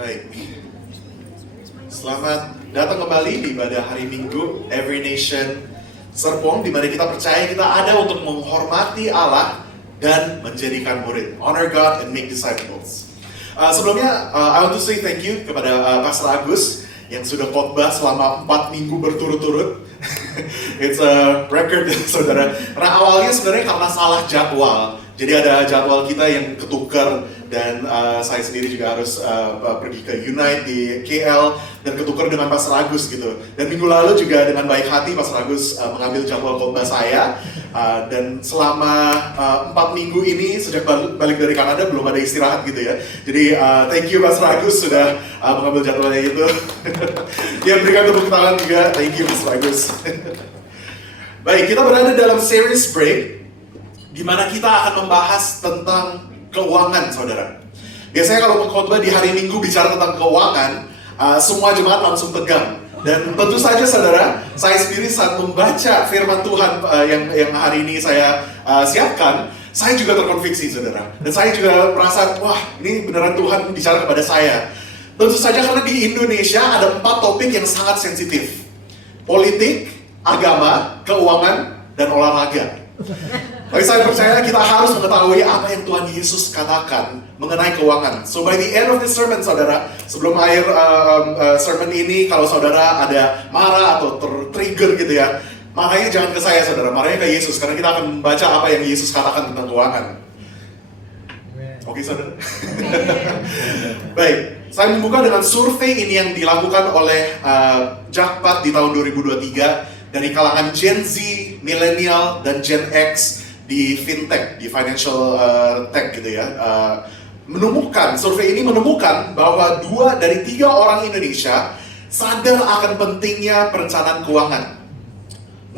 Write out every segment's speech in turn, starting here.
Baik, selamat datang kembali di ibadah hari Minggu Every Nation Serpong, di mana kita percaya kita ada untuk menghormati Allah dan menjadikan murid. Honor God and make disciples. Sebelumnya, I want to say thank you kepada Pastor Agus yang sudah khotbah selama 4 minggu berturut-turut. It's a record, saudara. Karena awalnya sebenarnya karena salah jadwal. Jadi ada jadwal kita yang ketukar dan saya sendiri juga harus pergi ke Unite di KL dan ketukar dengan Pastor Agus gitu. Dan minggu lalu juga dengan baik hati Pastor Agus mengambil jadwal khotbah saya. Dan selama 4 minggu ini sejak balik dari Kanada belum ada istirahat gitu ya. Jadi thank you Pastor Agus sudah mengambil jadwalnya itu. Ya, berikan tepuk tangan juga. Thank you Pastor Agus. Baik, kita berada dalam series break di mana kita akan membahas tentang keuangan, saudara. Biasanya kalau khotbah di hari Minggu bicara tentang keuangan, semua jemaat langsung tegang. Dan tentu saja, saudara, saya sendiri saat membaca firman Tuhan yang hari ini saya siapkan, saya juga terkonviksi, saudara. Dan saya juga merasa, wah, ini beneran Tuhan bicara kepada saya. Tentu saja karena di Indonesia ada 4 topik yang sangat sensitif: politik, agama, keuangan, dan olahraga. Tapi saya percaya kita harus mengetahui apa yang Tuhan Yesus katakan mengenai keuangan. So by the end of this sermon, saudara, sebelum akhir sermon ini, kalau saudara ada marah atau tertrigger gitu ya, marahnya jangan ke saya, saudara, marahnya ke Yesus, karena kita akan membaca apa yang Yesus katakan tentang keuangan. Oke, saudara. Baik, saya membuka dengan survei ini yang dilakukan oleh Jakpat di tahun 2023 dari kalangan Gen Z, Millennial, dan Gen X di fintech, di financial tech gitu ya. Survei ini menemukan bahwa 2 dari 3 orang Indonesia sadar akan pentingnya perencanaan keuangan.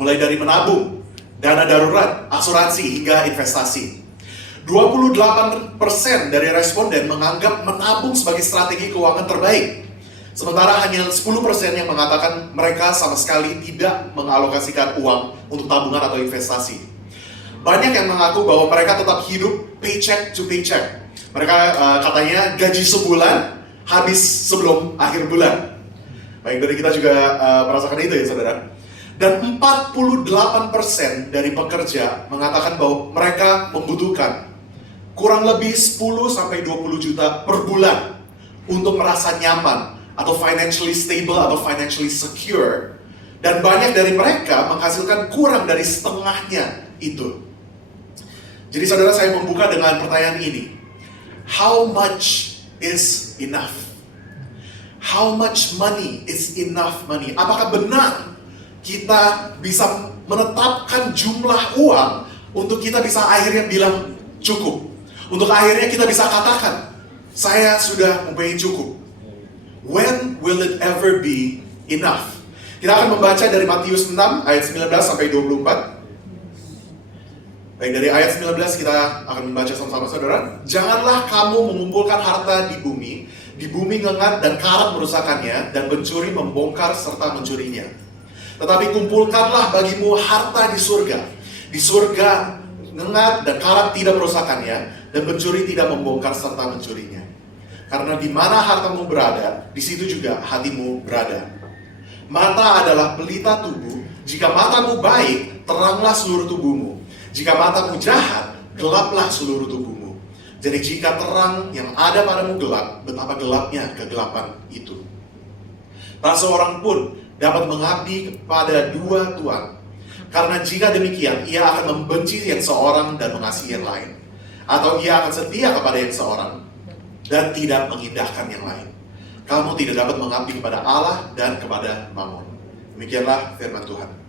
Mulai dari menabung, dana darurat, asuransi, hingga investasi. 28% dari responden menganggap menabung sebagai strategi keuangan terbaik. Sementara hanya 10% yang mengatakan mereka sama sekali tidak mengalokasikan uang untuk tabungan atau investasi. Banyak yang mengaku bahwa mereka tetap hidup paycheck to paycheck. Mereka katanya gaji sebulan habis sebelum akhir bulan. Baik, dari kita juga merasakan itu ya, saudara. Dan 48% dari pekerja mengatakan bahwa mereka membutuhkan kurang lebih 10-20 juta per bulan untuk merasa nyaman atau financially stable atau financially secure. Dan banyak dari mereka menghasilkan kurang dari setengahnya itu. Jadi saudara, saya membuka dengan pertanyaan ini. How much is enough? How much money is enough money? Apakah benar kita bisa menetapkan jumlah uang untuk kita bisa akhirnya bilang cukup? Untuk akhirnya kita bisa katakan, saya sudah mempunyai cukup. When will it ever be enough? Kita akan membaca dari Matius 6 ayat 19 sampai 24. Baik, dari ayat 19 kita akan membaca sama-sama, saudara. Janganlah kamu mengumpulkan harta di bumi ngengat dan karat merusakannya, dan pencuri membongkar serta mencurinya. Tetapi kumpulkanlah bagimu harta di surga. Di surga ngengat dan karat tidak merusakannya, dan pencuri tidak membongkar serta mencurinya. Karena di mana hartamu berada, di situ juga hatimu berada. Mata adalah pelita tubuh. Jika matamu baik, teranglah seluruh tubuhmu. Jika matamu jahat, gelaplah seluruh tubuhmu. Jadi jika terang yang ada padamu gelap, betapa gelapnya kegelapan itu. Tak seorang pun dapat mengabdi kepada 2 tuan. Karena jika demikian, ia akan membenci yang seorang dan mengasihi yang lain. Atau ia akan setia kepada yang seorang dan tidak mengindahkan yang lain. Kamu tidak dapat mengabdi kepada Allah dan kepada Mammon. Demikianlah firman Tuhan.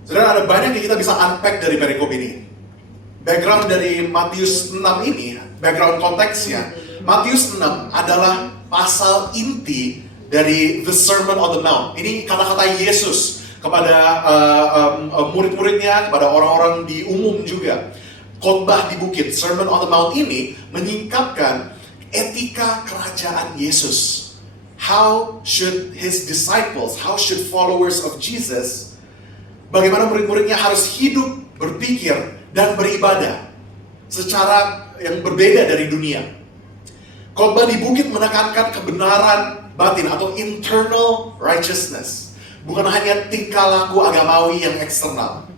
Saudara, ada banyak yang kita bisa unpack dari perikop ini. Background dari Matius 6 ini, background konteksnya, Matius 6 adalah pasal inti dari The Sermon on the Mount. Ini kata-kata Yesus kepada murid-muridnya, kepada orang-orang di umum juga. Khotbah di bukit, Sermon on the Mount ini menyingkapkan etika kerajaan Yesus. How should his disciples, how should followers of Jesus, bagaimana murid-muridnya harus hidup, berpikir, dan beribadah secara yang berbeda dari dunia. Khotbah di bukit menekankan kebenaran batin atau internal righteousness. Bukan hanya tingkah laku agamawi yang eksternal.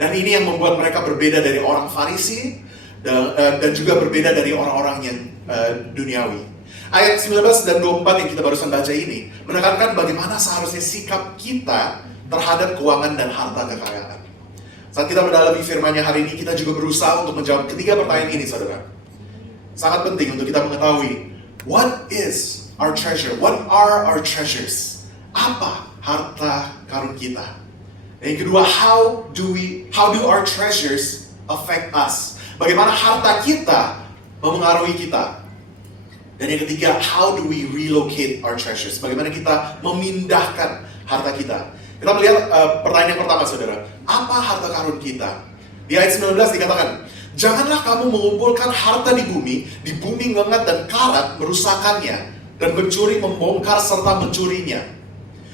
Dan ini yang membuat mereka berbeda dari orang Farisi dan juga berbeda dari orang-orang yang duniawi. Ayat 19 dan 24 yang kita barusan baca ini menekankan bagaimana seharusnya sikap kita terhadap keuangan dan harta kekayaan. Saat kita mendalami firman-Nya hari ini, kita juga berusaha untuk menjawab ketiga pertanyaan ini, saudara. Sangat penting untuk kita mengetahui, what is our treasure? What are our treasures? Apa harta karun kita? Dan yang kedua, how do our treasures affect us? Bagaimana harta kita memengaruhi kita? Dan yang ketiga, how do we relocate our treasures? Bagaimana kita memindahkan harta kita? Kita melihat pertanyaan yang pertama, saudara. Apa harta karun kita? Di ayat 19 dikatakan, janganlah kamu mengumpulkan harta di bumi ngengat dan karat merusakannya, dan pencuri membongkar serta mencurinya.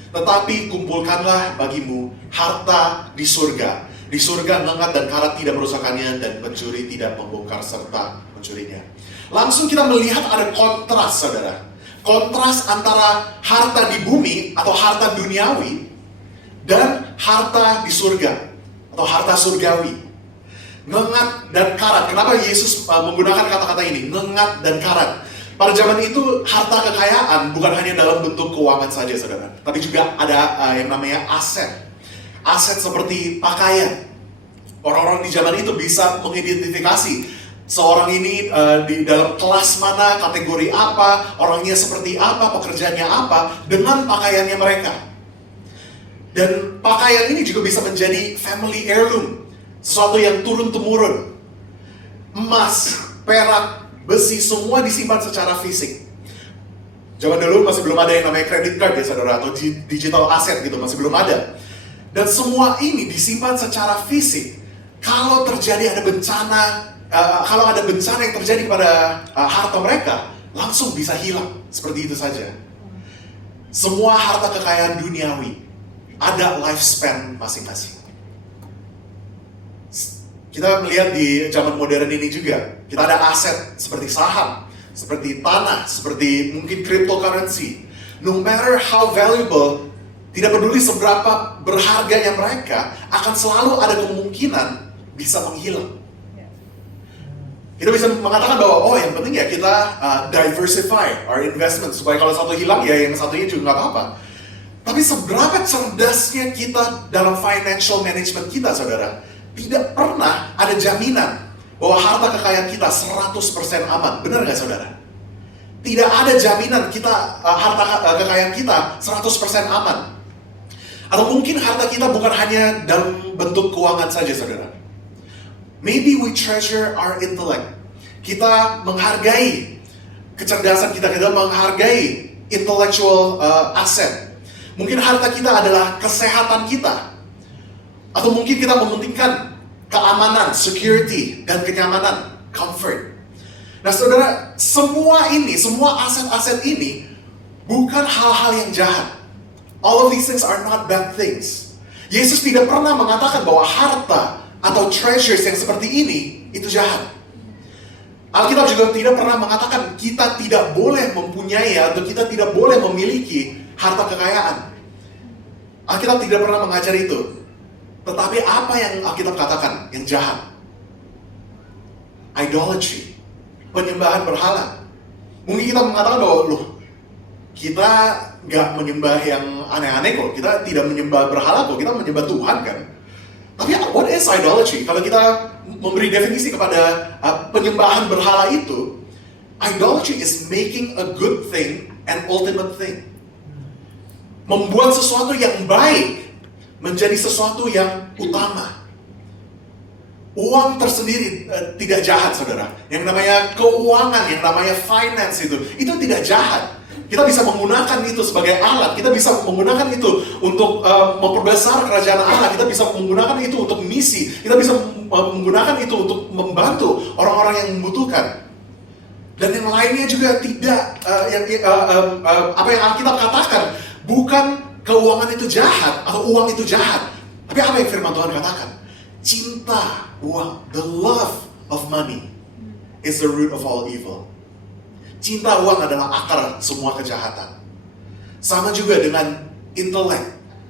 Tetapi kumpulkanlah bagimu harta di surga. Di surga ngengat dan karat tidak merusakannya, dan pencuri tidak membongkar serta mencurinya. Langsung kita melihat ada kontras, saudara. Kontras antara harta di bumi atau harta duniawi dan harta di surga atau harta surgawi. Ngengat dan karat. Kenapa Yesus menggunakan kata-kata ini? Ngengat dan karat. Pada zaman itu harta kekayaan bukan hanya dalam bentuk keuangan saja, saudara, tapi juga ada yang namanya aset. Aset seperti pakaian. Orang-orang di zaman itu bisa mengidentifikasi seorang ini di dalam kelas mana, kategori apa, orangnya seperti apa, pekerjaannya apa, dengan pakaiannya mereka. Dan pakaian ini juga bisa menjadi family heirloom, sesuatu yang turun-temurun. Emas, perak, besi, semua disimpan secara fisik. Zaman dulu masih belum ada yang namanya credit card ya, saudara, atau digital asset gitu, masih belum ada. Dan semua ini disimpan secara fisik. Kalau terjadi ada bencana, kalau ada bencana yang terjadi pada harta mereka, langsung bisa hilang. Seperti itu saja. Semua harta kekayaan duniawi ada lifespan masing-masing. Kita melihat di zaman modern ini juga, kita ada aset seperti saham, seperti tanah, seperti mungkin cryptocurrency. No matter how valuable, tidak peduli seberapa berharganya mereka, akan selalu ada kemungkinan bisa menghilang. Kita bisa mengatakan bahwa, yang penting ya kita diversify our investment, supaya kalau satu hilang ya yang satunya juga nggak apa-apa. Tapi seberapa cerdasnya kita dalam financial management kita, saudara? Tidak pernah ada jaminan bahwa harta kekayaan kita 100% aman. Benar nggak, saudara? Tidak ada jaminan harta kekayaan kita 100% aman. Atau mungkin harta kita bukan hanya dalam bentuk keuangan saja, saudara. Maybe we treasure our intellect. Kita menghargai kecerdasan kita menghargai intellectual asset. Mungkin harta kita adalah kesehatan kita. Atau mungkin kita mementingkan keamanan, security, dan kenyamanan, comfort. Nah, saudara, semua aset-aset ini bukan hal-hal yang jahat. All of these things are not bad things. Yesus tidak pernah mengatakan bahwa harta atau treasures yang seperti ini itu jahat. Alkitab juga tidak pernah mengatakan kita tidak boleh mempunyai atau kita tidak boleh memiliki harta kekayaan. Alkitab tidak pernah mengajar itu. Tetapi apa yang Alkitab katakan yang jahat? Idolatry, penyembahan berhala. Mungkin kita mengatakan bahwa kita nggak menyembah yang aneh-aneh kok. Kita tidak menyembah berhala kok. Kita menyembah Tuhan kan. Tapi what is idolatry? Kalau kita memberi definisi kepada penyembahan berhala itu, idolatry is making a good thing an ultimate thing. Membuat sesuatu yang baik menjadi sesuatu yang utama. Uang tersendiri tidak jahat, saudara. Yang namanya keuangan, yang namanya finance itu tidak jahat. Kita bisa menggunakan itu sebagai alat. Kita bisa menggunakan itu untuk memperbesar kerajaan Allah. Kita bisa menggunakan itu untuk misi. Kita bisa menggunakan itu untuk membantu orang-orang yang membutuhkan. Dan yang lainnya juga tidak. Apa yang Alkitab katakan, bukan keuangan itu jahat atau uang itu jahat. Tapi apa yang firman Tuhan katakan? Cinta uang, the love of money is the root of all evil. Cinta uang adalah akar semua kejahatan. Sama juga dengan intelek,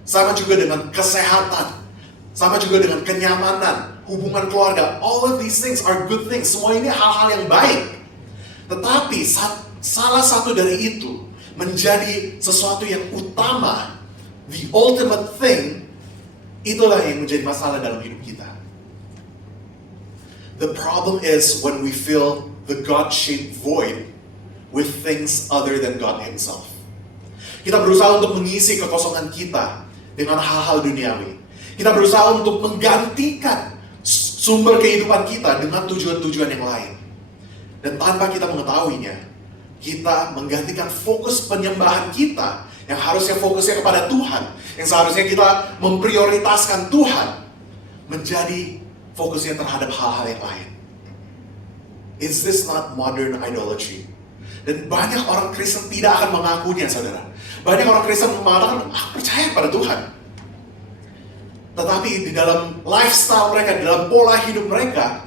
sama juga dengan kesehatan, sama juga dengan kenyamanan, hubungan keluarga. All of these things are good things. Semua ini hal-hal yang baik. Tetapi salah satu dari itu menjadi sesuatu yang utama, the ultimate thing, itulah yang menjadi masalah dalam hidup kita. The problem is when we fill the God-shaped void with things other than God Himself. Kita berusaha untuk mengisi kekosongan kita dengan hal-hal duniawi. Kita berusaha untuk menggantikan sumber kehidupan kita dengan tujuan-tujuan yang lain. Dan tanpa kita mengetahuinya, kita menggantikan fokus penyembahan kita yang harusnya fokusnya kepada Tuhan, yang seharusnya kita memprioritaskan Tuhan, menjadi fokusnya terhadap hal-hal yang lain. Is this not modern idolatry? Dan banyak orang Kristen tidak akan mengakuinya, saudara. Banyak orang Kristen mengatakan, percaya pada Tuhan. Tetapi di dalam lifestyle mereka, di dalam pola hidup mereka,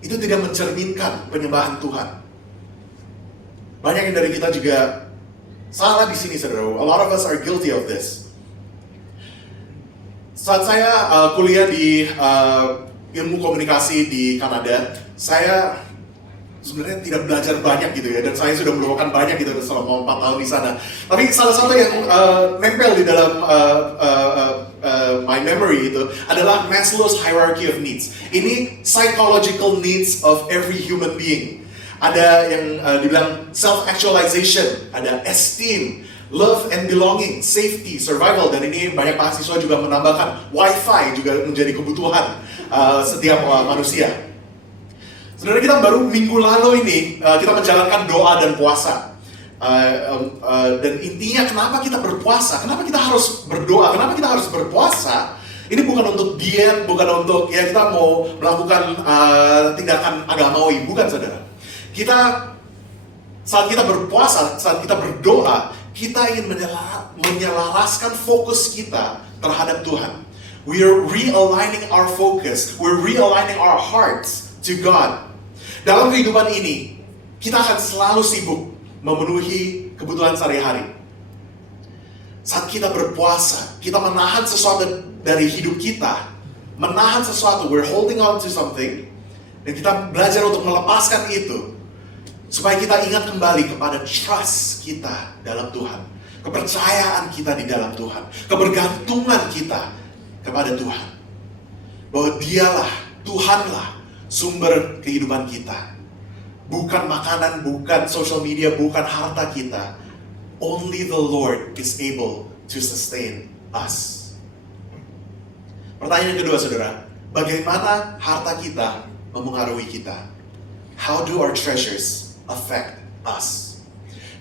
itu tidak mencerminkan penyembahan Tuhan. Banyak yang dari kita juga salah di sini, saudara. A lot of us are guilty of this. Saat saya kuliah di ilmu komunikasi di Kanada, saya sebenarnya tidak belajar banyak gitu ya, dan saya sudah melupakan banyak gitu selama 4 tahun di sana. Tapi salah satu yang nempel di dalam my memory itu adalah Maslow's hierarchy of needs. Ini psychological needs of every human being. Ada yang dibilang self-actualization, ada esteem, love and belonging, safety, survival, dan ini banyak mahasiswa juga menambahkan wifi juga menjadi kebutuhan setiap manusia. Saudara, kita baru minggu lalu ini kita menjalankan doa dan puasa. Dan intinya kenapa kita berpuasa, kenapa kita harus berdoa, kenapa kita harus berpuasa, ini bukan untuk diet, bukan untuk ya kita mau melakukan tindakan agamawi, bukan, saudara. Saat kita berpuasa, saat kita berdoa, kita ingin menyelaraskan fokus kita terhadap Tuhan. We are realigning our focus, we're realigning our hearts to God. Dalam kehidupan ini, kita akan selalu sibuk memenuhi kebutuhan sehari-hari. Saat kita berpuasa, kita menahan sesuatu dari hidup kita, menahan sesuatu, we're holding on to something, dan kita belajar untuk melepaskan itu, supaya kita ingat kembali kepada trust kita dalam Tuhan, kepercayaan kita di dalam Tuhan, kebergantungan kita kepada Tuhan, bahwa Dialah, Tuhanlah sumber kehidupan kita. Bukan makanan, bukan social media, bukan harta kita. Only the Lord is able to sustain us. Pertanyaan kedua, saudara, bagaimana harta kita memengaruhi kita? How do our treasures affect us?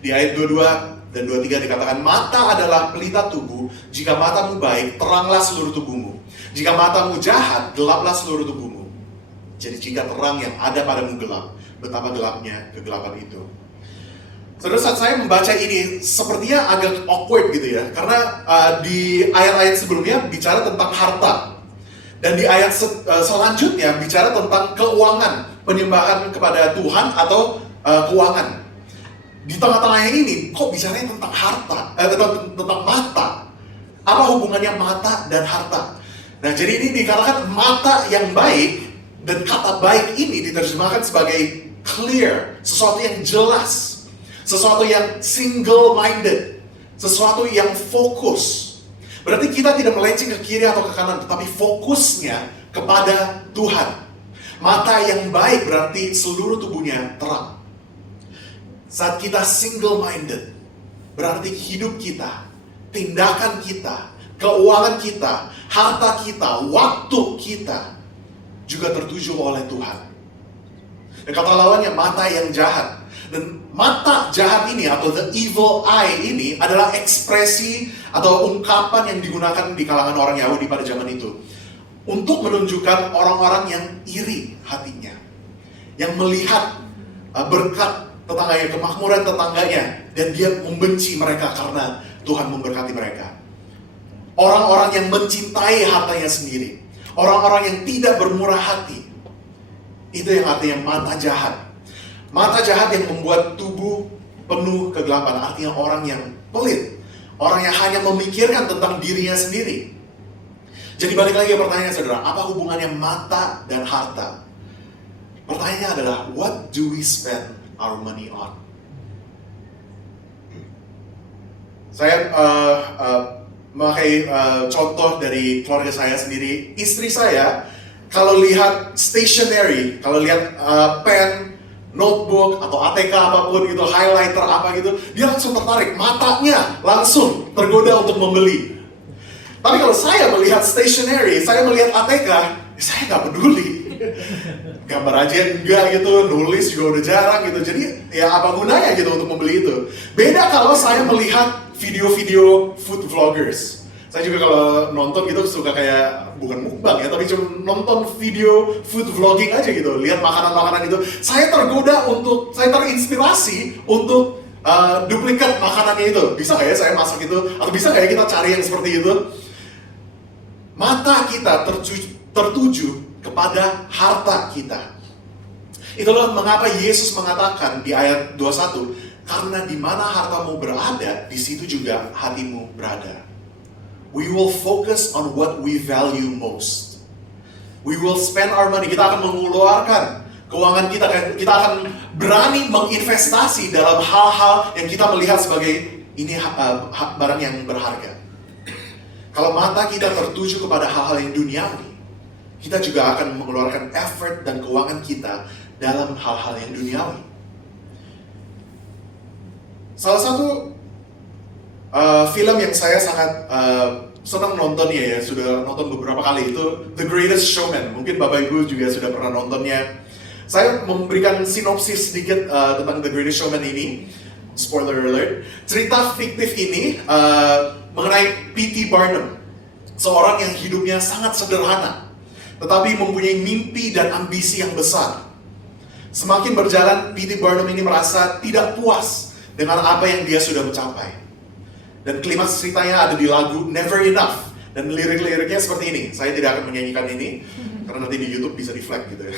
Di ayat 22 dan 23 dikatakan, mata adalah pelita tubuh. Jika matamu baik, teranglah seluruh tubuhmu. Jika matamu jahat, gelaplah seluruh tubuhmu. Jadi jika terang yang ada padamu gelap, betapa gelapnya kegelapan itu. Saudara, saat saya membaca ini, sepertinya agak awkward gitu ya. Karena di ayat-ayat sebelumnya bicara tentang harta. Dan di ayat selanjutnya bicara tentang keuangan, penyembahan kepada Tuhan atau keuangan. Di tengah-tengahnya ini, kok bicaranya tentang harta, tentang mata. Apa hubungannya mata dan harta? Nah, jadi ini dikatakan mata yang baik. Dan kata baik ini diterjemahkan sebagai clear, sesuatu yang jelas, sesuatu yang single-minded, sesuatu yang fokus. Berarti kita tidak melenceng ke kiri atau ke kanan, tetapi fokusnya kepada Tuhan. Mata yang baik berarti seluruh tubuhnya terang. Saat kita single-minded, berarti hidup kita, tindakan kita, keuangan kita, harta kita, waktu kita, juga tertuju oleh Tuhan. Dan kata lawannya mata yang jahat. Dan mata jahat ini atau the evil eye ini adalah ekspresi atau ungkapan yang digunakan di kalangan orang Yahudi pada zaman itu. Untuk menunjukkan orang-orang yang iri hatinya. Yang melihat berkat tetangganya, kemakmuran tetangganya. Dan dia membenci mereka karena Tuhan memberkati mereka. Orang-orang yang mencintai hartanya sendiri. Orang-orang yang tidak bermurah hati. Itu yang artinya mata jahat. Mata jahat yang membuat tubuh penuh kegelapan, artinya orang yang pelit. Orang yang hanya memikirkan tentang dirinya sendiri. Jadi balik lagi ke pertanyaan saudara, apa hubungannya mata dan harta? Pertanyaannya adalah, what do we spend our money on? Saya memakai contoh dari keluarga saya sendiri. Istri saya, kalau lihat stationery, kalau lihat pen, notebook, atau ATK apapun gitu, highlighter apa gitu, dia langsung tertarik, matanya langsung tergoda untuk membeli. Tapi kalau saya melihat stationery, saya melihat ATK, saya nggak peduli. Gambar aja enggak gitu, nulis juga udah jarang gitu. Jadi ya apa gunanya gitu untuk membeli itu. Beda kalau saya melihat video-video food vloggers. Saya juga kalau nonton gitu suka kayak, bukan mukbang ya, tapi cuma nonton video food vlogging aja gitu. Lihat makanan-makanan itu. Saya terinspirasi untuk duplikat makanannya itu. Bisa nggak ya saya masak itu? Atau bisa nggak ya kita cari yang seperti itu? Mata kita tertuju kepada harta kita. Itulah mengapa Yesus mengatakan di ayat 21, karena di mana hartamu berada, di situ juga hatimu berada. We will focus on what we value most. We will spend our money. Kita akan mengeluarkan keuangan kita. Kita akan berani menginvestasi dalam hal-hal yang kita melihat sebagai ini barang yang berharga. Kalau mata kita tertuju kepada hal-hal yang duniawi, kita juga akan mengeluarkan effort dan keuangan kita dalam hal-hal yang duniawi. Salah satu film yang saya sangat senang nontonnya ya, sudah nonton beberapa kali, itu The Greatest Showman. Mungkin Bapak Ibu juga sudah pernah nontonnya. Saya memberikan sinopsis sedikit tentang The Greatest Showman ini. Spoiler alert. Cerita fiktif ini mengenai P.T. Barnum, seorang yang hidupnya sangat sederhana, tetapi mempunyai mimpi dan ambisi yang besar. Semakin berjalan, P.T. Barnum ini merasa tidak puas dengan apa yang dia sudah mencapai. Dan klimaks ceritanya ada di lagu Never Enough. Dan lirik-liriknya seperti ini. Saya tidak akan menyanyikan ini, karena nanti di YouTube bisa di-flag gitu ya.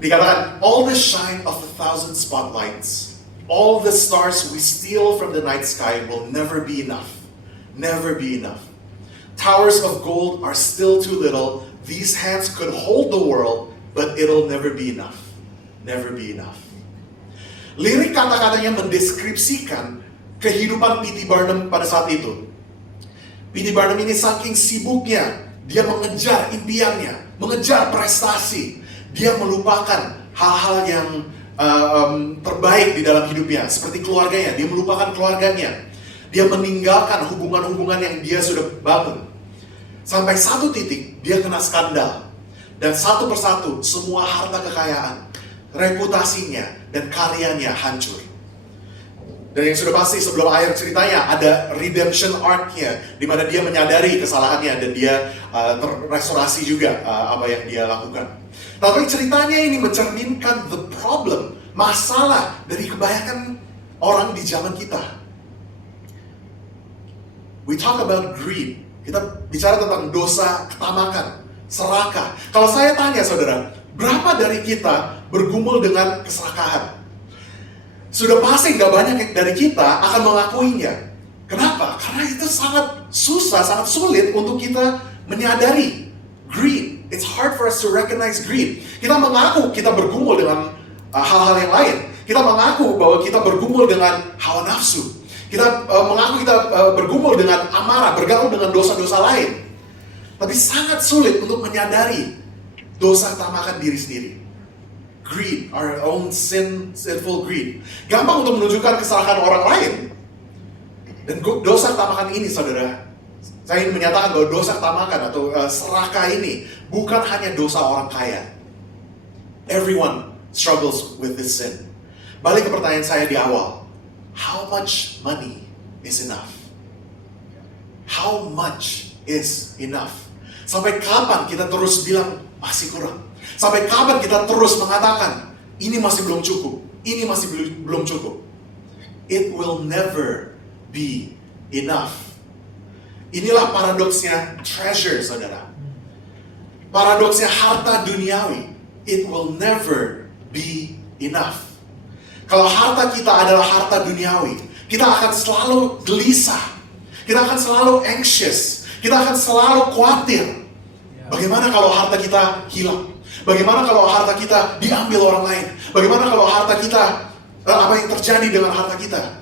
Dikatakan, all the shine of 1,000 spotlights, all the stars we steal from the night sky will never be enough. Never be enough. Towers of gold are still too little. These hands could hold the world, but it'll never be enough. Never be enough. Lirik kata-katanya mendeskripsikan kehidupan P.T. Barnum pada saat itu. P.T. Barnum ini saking sibuknya, dia mengejar impiannya, mengejar prestasi. Dia melupakan hal-hal yang terbaik di dalam hidupnya, seperti keluarganya. Dia melupakan keluarganya. Dia meninggalkan hubungan-hubungan yang dia sudah bangun. Sampai satu titik, dia kena skandal. Dan satu persatu, semua harta kekayaan, reputasinya, dan karyanya hancur. Dan yang sudah pasti sebelum akhir ceritanya ada redemption arc-nya, di mana dia menyadari kesalahannya dan dia terrestorasi juga apa yang dia lakukan. Tapi ceritanya ini mencerminkan the problem, masalah dari kebanyakan orang di zaman kita. We talk about greed. Kita bicara tentang dosa, ketamakan, serakah. Kalau saya tanya saudara, berapa dari kita bergumul dengan keserakahan? Sudah pasti nggak banyak dari kita akan mengakuinya. Kenapa? Karena itu sangat susah, sangat sulit untuk kita menyadari greed. It's hard for us to recognize greed. Kita mengaku kita bergumul dengan hal-hal yang lain. Kita mengaku bahwa kita bergumul dengan hawa nafsu. Kita mengaku kita bergumul dengan amarah, bergaul dengan dosa-dosa lain. Tapi sangat sulit untuk menyadari dosa tamakan diri sendiri. Greed, our own sinful greed. Gampang untuk menunjukkan kesalahan orang lain. Dan dosa tamakan ini saudara, saya ingin menyatakan bahwa dosa tamakan atau serakah ini bukan hanya dosa orang kaya. Everyone struggles with this sin. Balik ke pertanyaan saya di awal. How much money is enough? How much is enough? Sampai kapan kita terus bilang masih kurang? Sampai kapan kita terus mengatakan ini masih belum cukup, ini masih belum cukup? It will never be enough. Inilah paradoksnya treasure, saudara. Paradoksnya harta duniawi. It will never be enough. Kalau harta kita adalah harta duniawi, kita akan selalu gelisah. Kita akan selalu anxious. Kita akan selalu khawatir. Bagaimana kalau harta kita hilang? Bagaimana kalau harta kita diambil orang lain? Bagaimana kalau harta kita, apa yang terjadi dengan harta kita?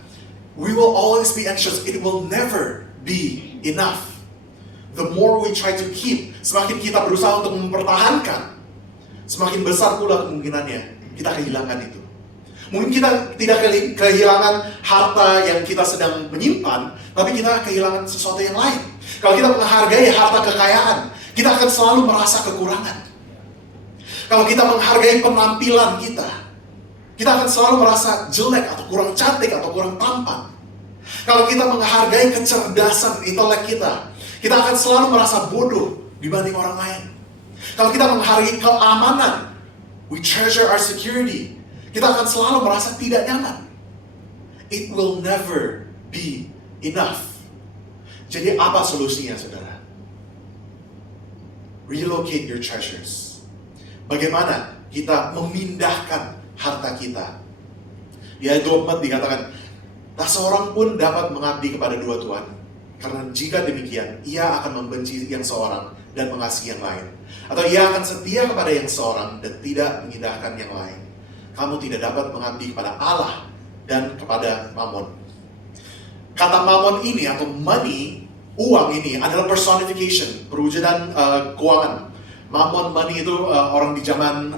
We will always be anxious. It will never be enough. The more we try to keep, semakin kita berusaha untuk mempertahankan, semakin besar pula kemungkinannya kita kehilangan itu. Mungkin kita tidak kehilangan harta yang kita sedang menyimpan, tapi kita kehilangan sesuatu yang lain. Kalau kita menghargai harta kekayaan, kita akan selalu merasa kekurangan. Kalau kita menghargai penampilan kita akan selalu merasa jelek atau kurang cantik atau kurang tampan. Kalau kita menghargai kecerdasan intelek kita akan selalu merasa bodoh dibanding orang lain. Kalau kita menghargai keamanan, we treasure our security, kita akan selalu merasa tidak nyaman. It will never be enough. Jadi apa solusinya, saudara? Relocate your treasures. Bagaimana kita memindahkan harta kita? Di ayat 24 dikatakan, tak seorang pun dapat mengabdi kepada dua tuan, karena jika demikian, ia akan membenci yang seorang dan mengasihi yang lain. Atau ia akan setia kepada yang seorang dan tidak mengindahkan yang lain. Kamu tidak dapat mengabdi kepada Allah dan kepada Mammon. Kata Mammon ini atau money, uang ini adalah personification, perwujudan keuangan. Mammon, money itu orang di zaman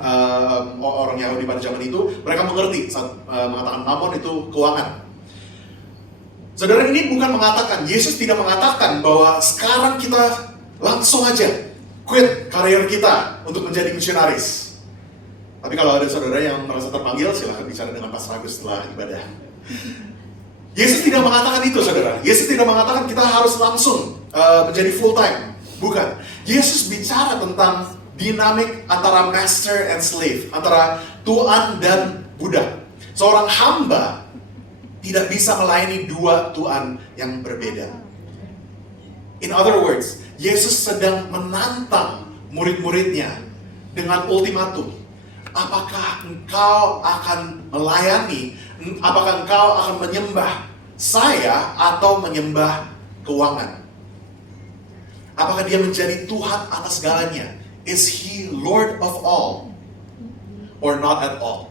orang Yahudi pada zaman itu, mereka mengerti saat mengatakan Mammon itu keuangan. Saudara, ini bukan mengatakan, Yesus tidak mengatakan bahwa sekarang kita langsung aja quit karir kita untuk menjadi misionaris. Tapi kalau ada saudara yang merasa terpanggil, silahkan bicara dengan Pastor Agus setelah ibadah. Yesus tidak mengatakan itu, saudara. Yesus tidak mengatakan kita harus langsung menjadi full time. Bukan. Yesus bicara tentang dinamik antara master and slave, antara tuan dan budak. Seorang hamba tidak bisa melayani dua tuan yang berbeda. In other words, Yesus sedang menantang murid-muridnya dengan ultimatum. Apakah engkau akan melayani, apakah engkau akan menyembah saya atau menyembah keuangan? Apakah dia menjadi Tuhan atas segalanya? Is he Lord of all? Or not at all?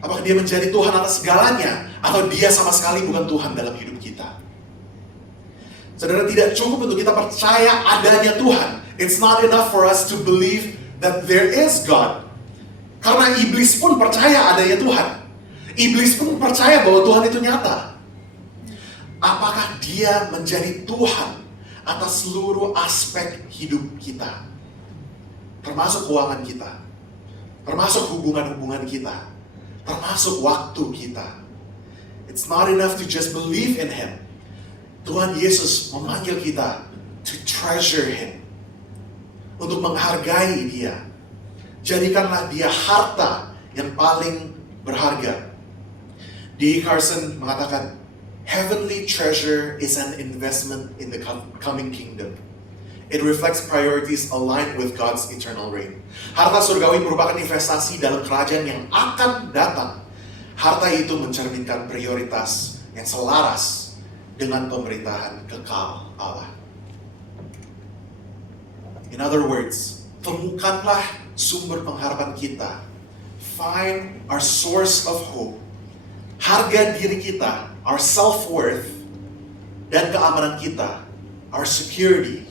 Apakah dia menjadi Tuhan atas segalanya? Atau dia sama sekali bukan Tuhan dalam hidup kita? Saudara, tidak cukup untuk kita percaya adanya Tuhan. It's not enough for us to believe that there is God. Karena iblis pun percaya adanya Tuhan. Iblis pun percaya bahwa Tuhan itu nyata. Apakah dia menjadi Tuhan atas seluruh aspek hidup kita? Termasuk keuangan kita. Termasuk hubungan-hubungan kita. Termasuk waktu kita. It's not enough to just believe in Him. Tuhan Yesus memanggil kita to treasure Him. Untuk menghargai dia. Jadikanlah dia harta yang paling berharga. D. Carson mengatakan, heavenly treasure is an investment in the coming kingdom. It reflects priorities aligned with God's eternal reign. Harta surgawi merupakan investasi dalam kerajaan yang akan datang. Harta itu mencerminkan prioritas yang selaras dengan pemerintahan kekal Allah. In other words, temukanlah sumber pengharapan kita. Find our source of hope. Harga diri kita, our self-worth, dan keamanan kita, our security,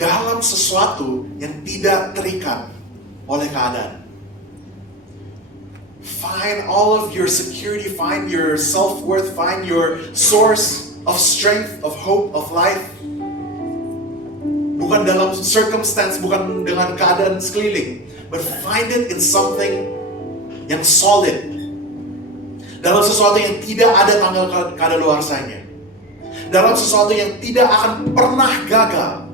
dalam sesuatu yang tidak terikat oleh keadaan. Find all of your security, find your self-worth, find your source of strength, of hope, of life. Bukan dalam circumstance, bukan dengan keadaan sekeliling, but find it in something yang solid. Dalam sesuatu yang tidak ada tanggal kadaluarsanya. Dalam sesuatu yang tidak akan pernah gagal,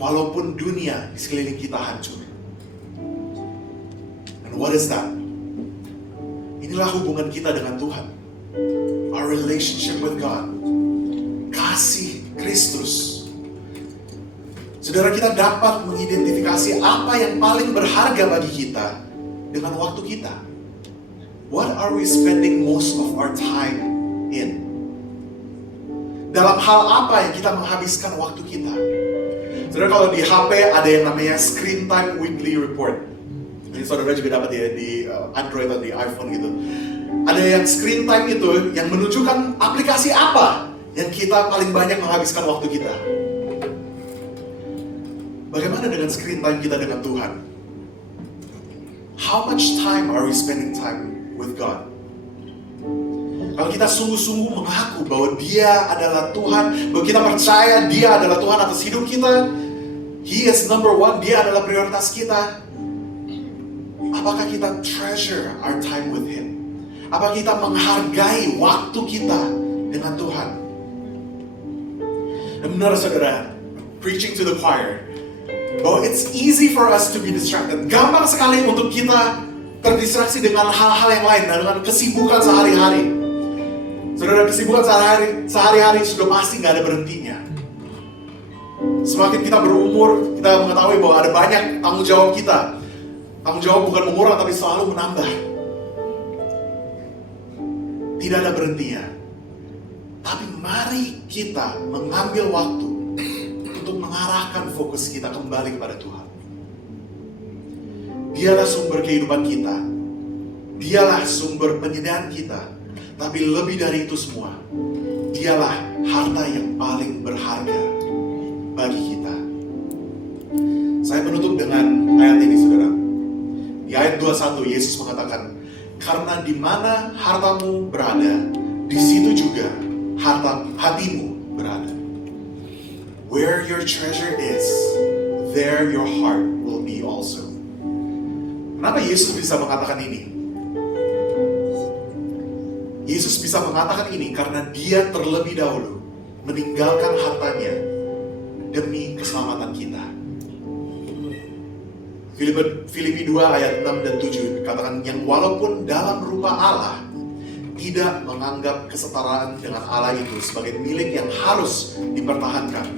walaupun dunia di sekeliling kita hancur. And what is that? Inilah hubungan kita dengan Tuhan. Our relationship with God. Kasih Kristus. Saudara, kita dapat mengidentifikasi apa yang paling berharga bagi kita dengan waktu kita. What are we spending most of our time in? Dalam hal apa yang kita menghabiskan waktu kita? Saudara, kalau di HP ada yang namanya Screen Time Weekly Report. Ini saudara juga dapat ya di Android atau di iPhone gitu. Ada yang screen time itu yang menunjukkan aplikasi apa yang kita paling banyak menghabiskan waktu kita. Bagaimana dengan screen time kita dengan Tuhan? How much time are we spending time with God? Kalau kita sungguh-sungguh mengaku bahwa Dia adalah Tuhan, bahwa kita percaya Dia adalah Tuhan atas hidup kita, He is number one, Dia adalah prioritas kita. Apakah kita treasure our time with Him? Apakah kita menghargai waktu kita dengan Tuhan? Dan benar saudara, preaching to the choir, bahwa it's easy for us to be distracted. Gampang sekali untuk kita terdistraksi dengan hal-hal yang lain, dan dengan kesibukan sehari-hari. Saudara, kesibukan sehari-hari sudah pasti gak ada berhentinya. Semakin kita berumur, kita mengetahui bahwa ada banyak tanggung jawab kita. Tanggung jawab bukan mengurang, tapi selalu menambah. Tidak ada berhentinya. Tapi mari kita mengambil waktu untuk mengarahkan fokus kita kembali kepada Tuhan. Dialah sumber kehidupan kita. Dialah sumber penyediaan kita. Tapi lebih dari itu semua, Dialah harta yang paling berharga bagi kita. Saya menutup dengan ayat ini, saudara. Di ayat 21, Yesus mengatakan, karena di mana hartamu berada, di situ juga hatimu berada. Where your treasure is, there your heart will be also. Kenapa Yesus bisa mengatakan ini? Yesus bisa mengatakan ini karena Dia terlebih dahulu meninggalkan hartanya demi keselamatan kita. Filipi 2 ayat 6 dan 7 katakan, yang walaupun dalam rupa Allah tidak menganggap kesetaraan dengan Allah itu sebagai milik yang harus dipertahankan,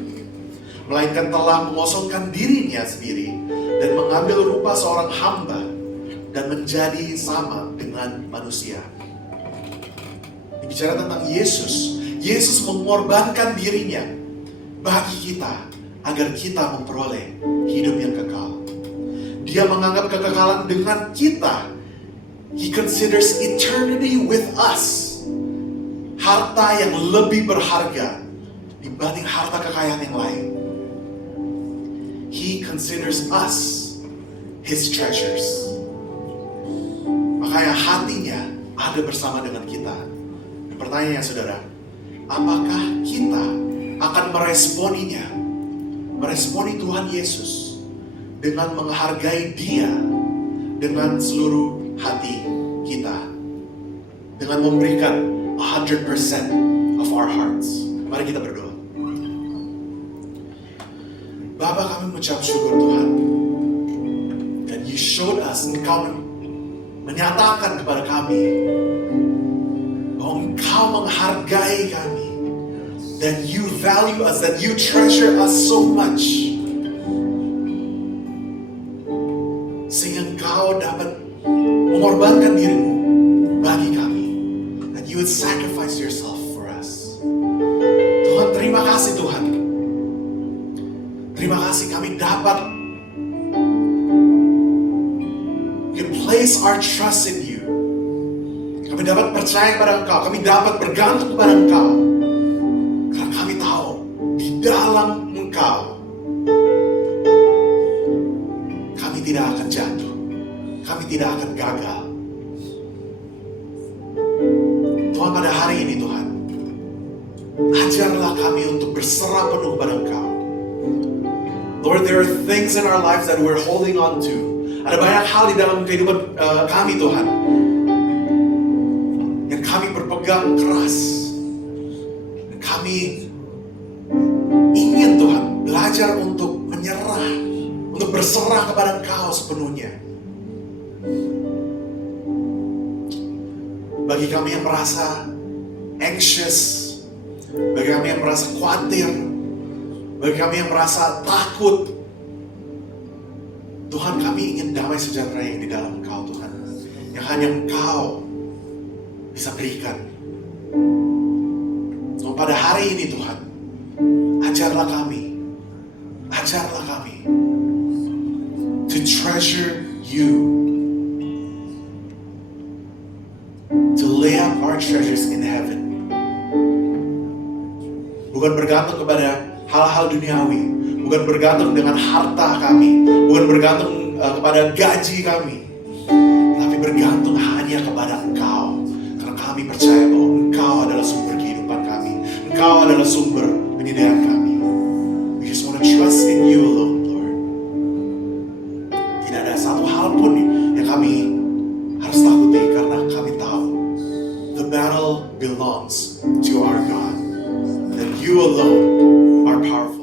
melainkan telah mengosongkan dirinya sendiri dan mengambil rupa seorang hamba dan menjadi sama dengan manusia. Bicara tentang Yesus. Yesus mengorbankan dirinya bagi kita agar kita memperoleh hidup yang kekal. Dia menganggap kekekalan dengan kita. He considers eternity with us harta yang lebih berharga dibanding harta kekayaan yang lain. He considers us His treasures. Makanya hatinya ada bersama dengan kita. Pertanyaannya saudara, apakah kita akan meresponi Tuhan Yesus dengan menghargai Dia dengan seluruh hati kita, dengan memberikan 100% of our hearts? Mari kita berdoa. Bapa, kami mengucap syukur Tuhan, dan You showed us, Engkau menyatakan kepada kami bahwa Engkau menghargai kami, that You value us, that You treasure us so much, sehingga Engkau dapat mengorbankan dirimu bagi kami, that You would sacrifice Yourself for us. Tuhan, terima kasih Tuhan. Terima kasih kami dapat place our trust in You. Kami dapat percaya kepada Engkau, kami dapat bergantung kepada Engkau, karena kami tahu di dalam Engkau kami tidak akan jatuh, kami tidak akan gagal. Tuhan, pada hari ini Tuhan, ajarlah kami untuk berserah penuh kepada Engkau. Lord, there are things in our lives that we're holding on to. Ada banyak hal di dalam kehidupan kami Tuhan, yang kami berpegang keras. Kami ingin Tuhan belajar untuk menyerah, untuk berserah kepada Engkau sepenuhnya. Bagi kami yang merasa anxious, bagi kami yang merasa khawatir, bagi kami yang merasa takut, Tuhan, kami ingin damai sejahtera yang di dalam Engkau Tuhan, yang hanya Engkau bisa berikan. So, pada hari ini Tuhan, ajarlah kami to treasure you, to lay up our treasures in heaven. Bukan bergantung kepada hal-hal duniawi, bukan bergantung dengan harta kami, bukan bergantung kepada gaji kami, tapi bergantung hanya kepada Engkau. Karena kami percaya bahwa Engkau adalah sumber kehidupan kami, Engkau adalah sumber penyediaan kami. We just want to trust in you alone, Lord. Tidak ada satu hal pun yang kami harus takuti, karena kami tahu the battle belongs to our God, that you alone are powerful.